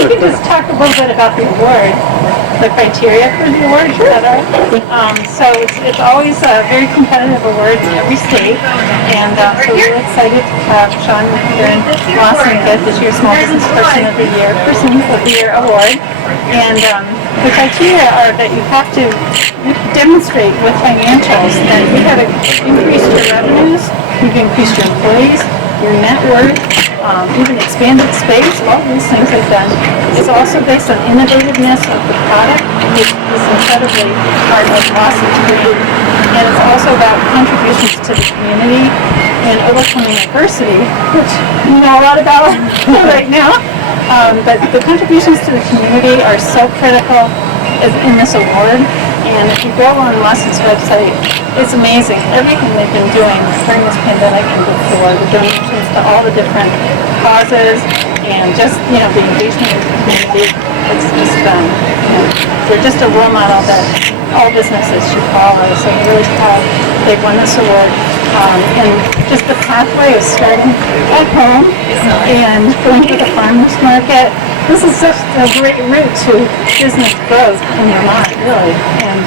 you could just talk a little bit about the award, the criteria for the award, so it's always a very competitive award in every state, and so we're excited to have Sean and Lawson get this year's Small Business Person of the Year award, and the criteria are that you have to demonstrate with financials that you have increased your revenues, you've increased your employees, your net worth, even expanded space, all these things I've done. It's also based on innovativeness of the product, which is incredibly hard of Lawson to do. And it's also about contributions to the community and overcoming adversity, which you know a lot about right now. But the contributions to the community are so critical in this award. And if you go on Lawson's website, it's amazing. Everything they've been doing during this pandemic and before, the donations to all the different causes and just, the engagement with the community. It's just, they're just a role model that all businesses should follow. So I'm really proud they won this award. And just the pathway of starting at home and going to the farmer's market. This is such a great route to business growth in Vermont, really. And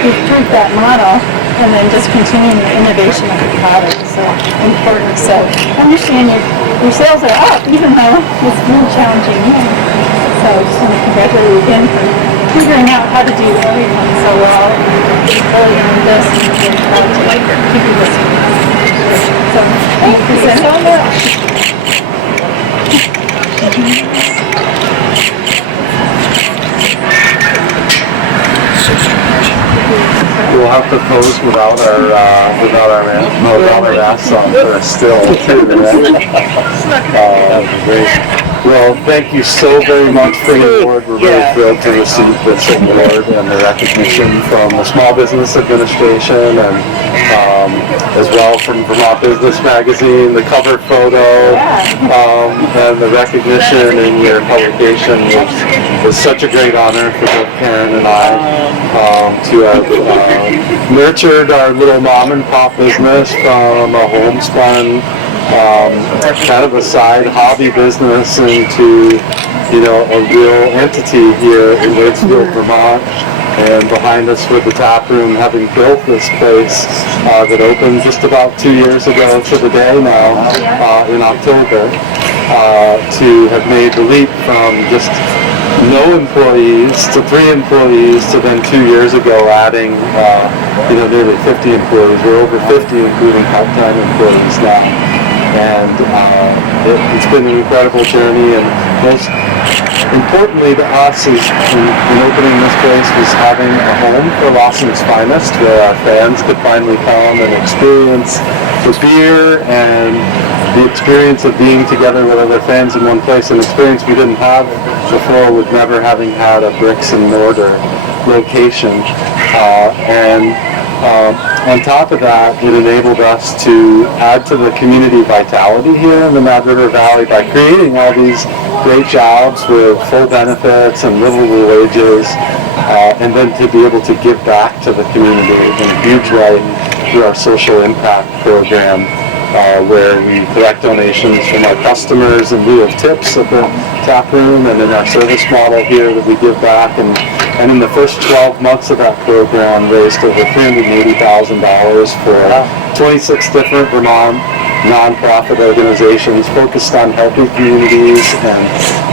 we've proved that model, and then just continuing the innovation of the product is so important. So I understand your sales are up, even though it's been a challenging year. So I just want to congratulate you again for figuring out how to do everything so well. Really on this and really proud to keep you listening. So thank you so much. We'll have to pose without our masks on for a still too. Great. Well, thank you so very much for the award. We're really thrilled to receive this award and the recognition from the Small Business Administration and as well from Vermont Business Magazine, the cover photo, and the recognition in your publication was such a great honor for both Karen and I to have nurtured our little mom and pop business from a homespun kind of a side hobby business into a real entity here in Waitsfield, Vermont. And behind us with the tap room, having built this place that opened just about 2 years ago to the day now in October, to have made the leap from just no employees to 3 employees to then 2 years ago adding nearly 50 employees. We're over 50 including part-time employees now. And it's been an incredible journey, and most importantly to us is in opening this place was having a home for Lawson's Finest, where our fans could finally come and experience the beer and the experience of being together with other fans in one place, an experience we didn't have before with never having had a bricks and mortar location. On top of that, it enabled us to add to the community vitality here in the Mad River Valley by creating all these great jobs with full benefits and livable wages, and then to be able to give back to the community in a huge way through our social impact program, where we collect donations from our customers in lieu of tips at the tap room, and in our service model here that we give back. And in the first 12 months of that program, raised over $380,000 for 26 different Vermont nonprofit organizations focused on helping communities and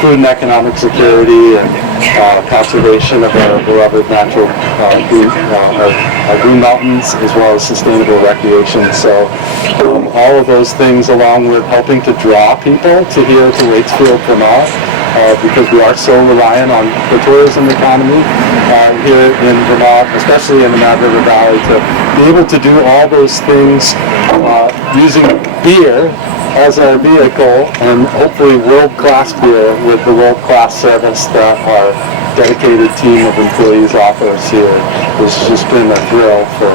food and economic security and conservation of our beloved natural green mountains, as well as sustainable recreation. So all of those things, along with helping to draw people to here to Waitsfield, Vermont, because we are so reliant on the tourism economy here in Vermont, especially in the Mad River Valley, to be able to do all those things using beer as our vehicle, and hopefully world-class beer with the world-class service that our dedicated team of employees offers here. It's just been a thrill for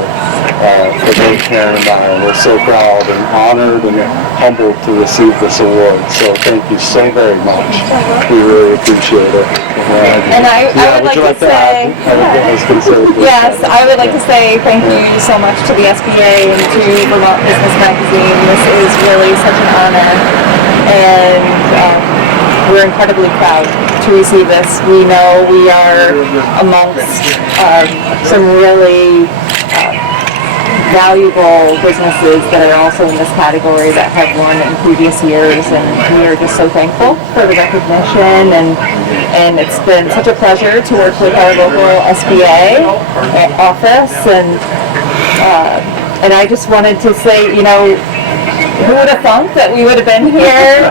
both Karen and I, and we're so proud and honored and humbled to receive this award. So thank you so very much. We really appreciate it. And I would like to say, yes, I would like to say thank you so much to the SBA and to Vermont Business Magazine. This is really such an honor, and we're incredibly proud to receive this. We know we are amongst some really valuable businesses that are also in this category that have won in previous years, and we are just so thankful for the recognition, and it's been such a pleasure to work with our local SBA office, and I just wanted to say, you know, who would have thunk that we would have been here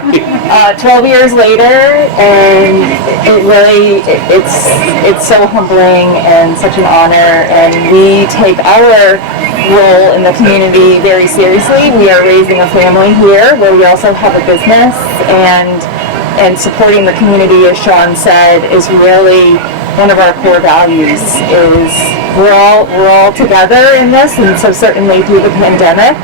12 years later, and it's so humbling and such an honor, and we take our role in the community very seriously. We are raising a family here where we also have a business, and supporting the community, as Sean said, is really one of our core values. Is we're all together in this, and so certainly through the pandemic,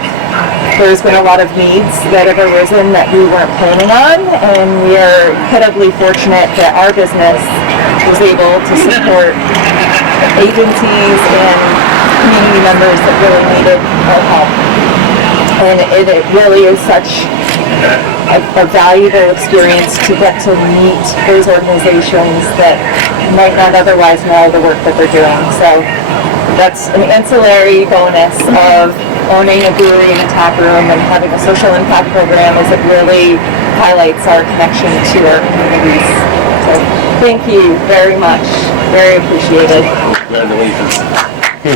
there's been a lot of needs that have arisen that we weren't planning on, and we are incredibly fortunate that our business was able to support agencies and community members that really needed our help. And it really is such a valuable experience to get to meet those organizations that might not otherwise know the work that they're doing. So that's an ancillary bonus of owning a brewery and a tap room and having a social impact program, is it really highlights our connection to our communities. So thank you very much. Very appreciated. Congratulations. We've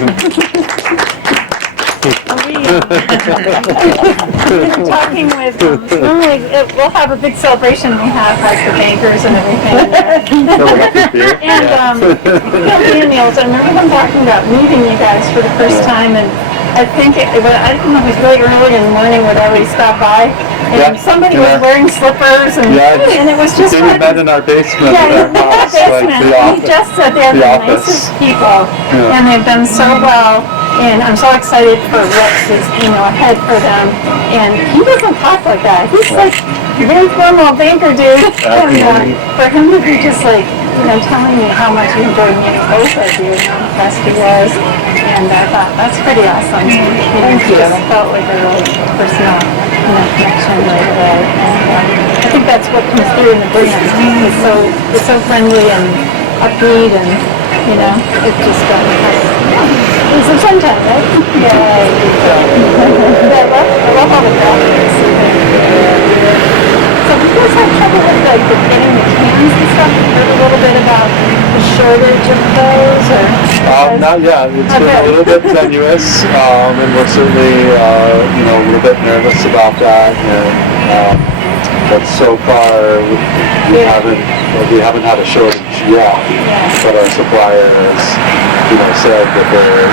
been talking with, normally we'll have a big celebration, we have like the bankers and everything. And Bill Meals, I remember them talking about meeting you guys for the first time, and I think I don't know, it was really early in the morning when everybody stopped by, and somebody was wearing slippers, and it was just we met in our basement. Yeah, in our basement. We just said they're the nicest people, and they've done so well. And I'm so excited for what is, ahead for them. And he doesn't talk like that. He's like a very formal banker dude. And for him to be just like, telling me how much he enjoyed meeting both of you, how impressed he was. And I thought, that's pretty awesome. Thank you. I felt like a real personal, connection right away. And I think that's what comes through in the brand. It's so friendly and upbeat, and it just it's some fun time, right? Yeah. I love all the graphics. So do you guys have trouble with getting the cans and stuff? You heard a little bit about the shortage of those, or? Not yet. It's been a little bit tenuous, and we're certainly, a little bit nervous about that. And, but so far, we haven't had a shortage yet. But our suppliers, said that their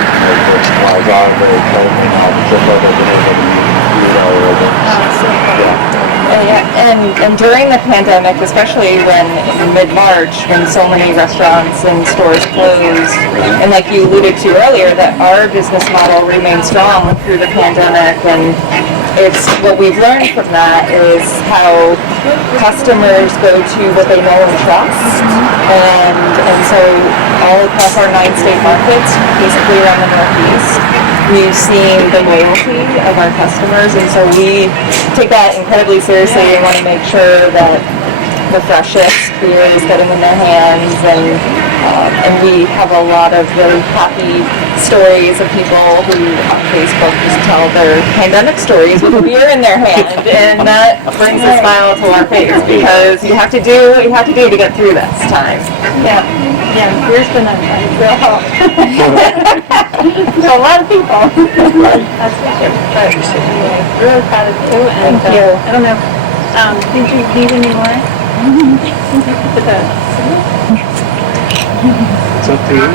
supplies are very tight now, so far they've been able to meet our orders. And during the pandemic, especially when in mid-March, when so many restaurants and stores closed, and like you alluded to earlier, that our business model remained strong through the pandemic, and it's what we've learned from that is how customers go to what they know and trust, and so all across our 9-state markets, basically around the Northeast, we've seen the loyalty of our customers, and so we take that incredibly seriously. We want to make sure that the freshest beer is getting in their hands, and we have a lot of really happy stories of people who on Facebook just tell their pandemic stories with a beer in their hand, and that brings a smile to our face, because you have to do what you have to do to get through this time. Yeah, beer's been a real help. So a lot of people. That's for sure. But really proud of you. And Thank you. I don't know. Did you need any more? It's up to you.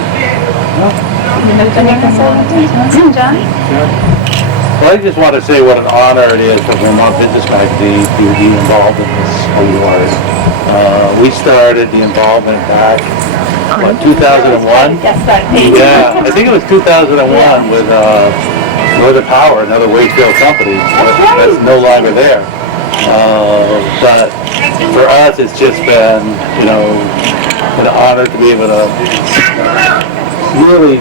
John? Well, I just want to say what an honor it is for Vermont Business Magazine to be involved in this award. We started the involvement back, 2001? Yes, that. Yeah, I think it was 2001 with Northern Power, another Wakefield company that's no longer there. But for us, it's just been, an honor to be able to really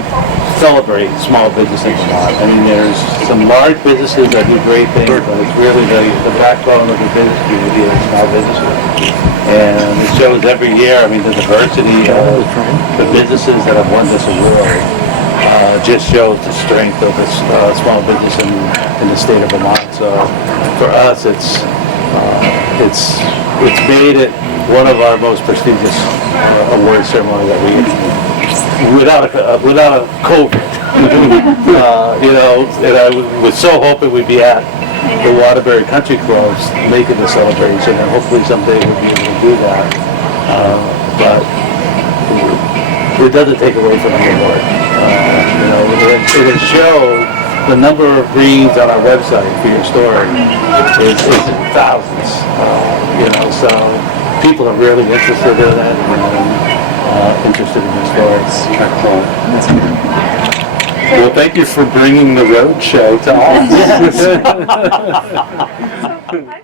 celebrate small business in Vermont. I mean, there's some large businesses that do great things, but it's really the backbone of the business community is small businesses. And it shows every year, I mean, the diversity of the businesses that have won this award just shows the strength of this small business in the state of Vermont. So for us, it's made it one of our most prestigious award ceremony that we, without a COVID. You know, and I was so hoping we'd be at the Waterbury Country Clubs making the celebration, and hopefully someday we'll be able to do that. But it doesn't take away from the award. You know, it has shown the number of reads on our website for your story is thousands. You know, so people are really interested in it and interested in your stories. Excellent. Well, thank you for bringing the road show to us.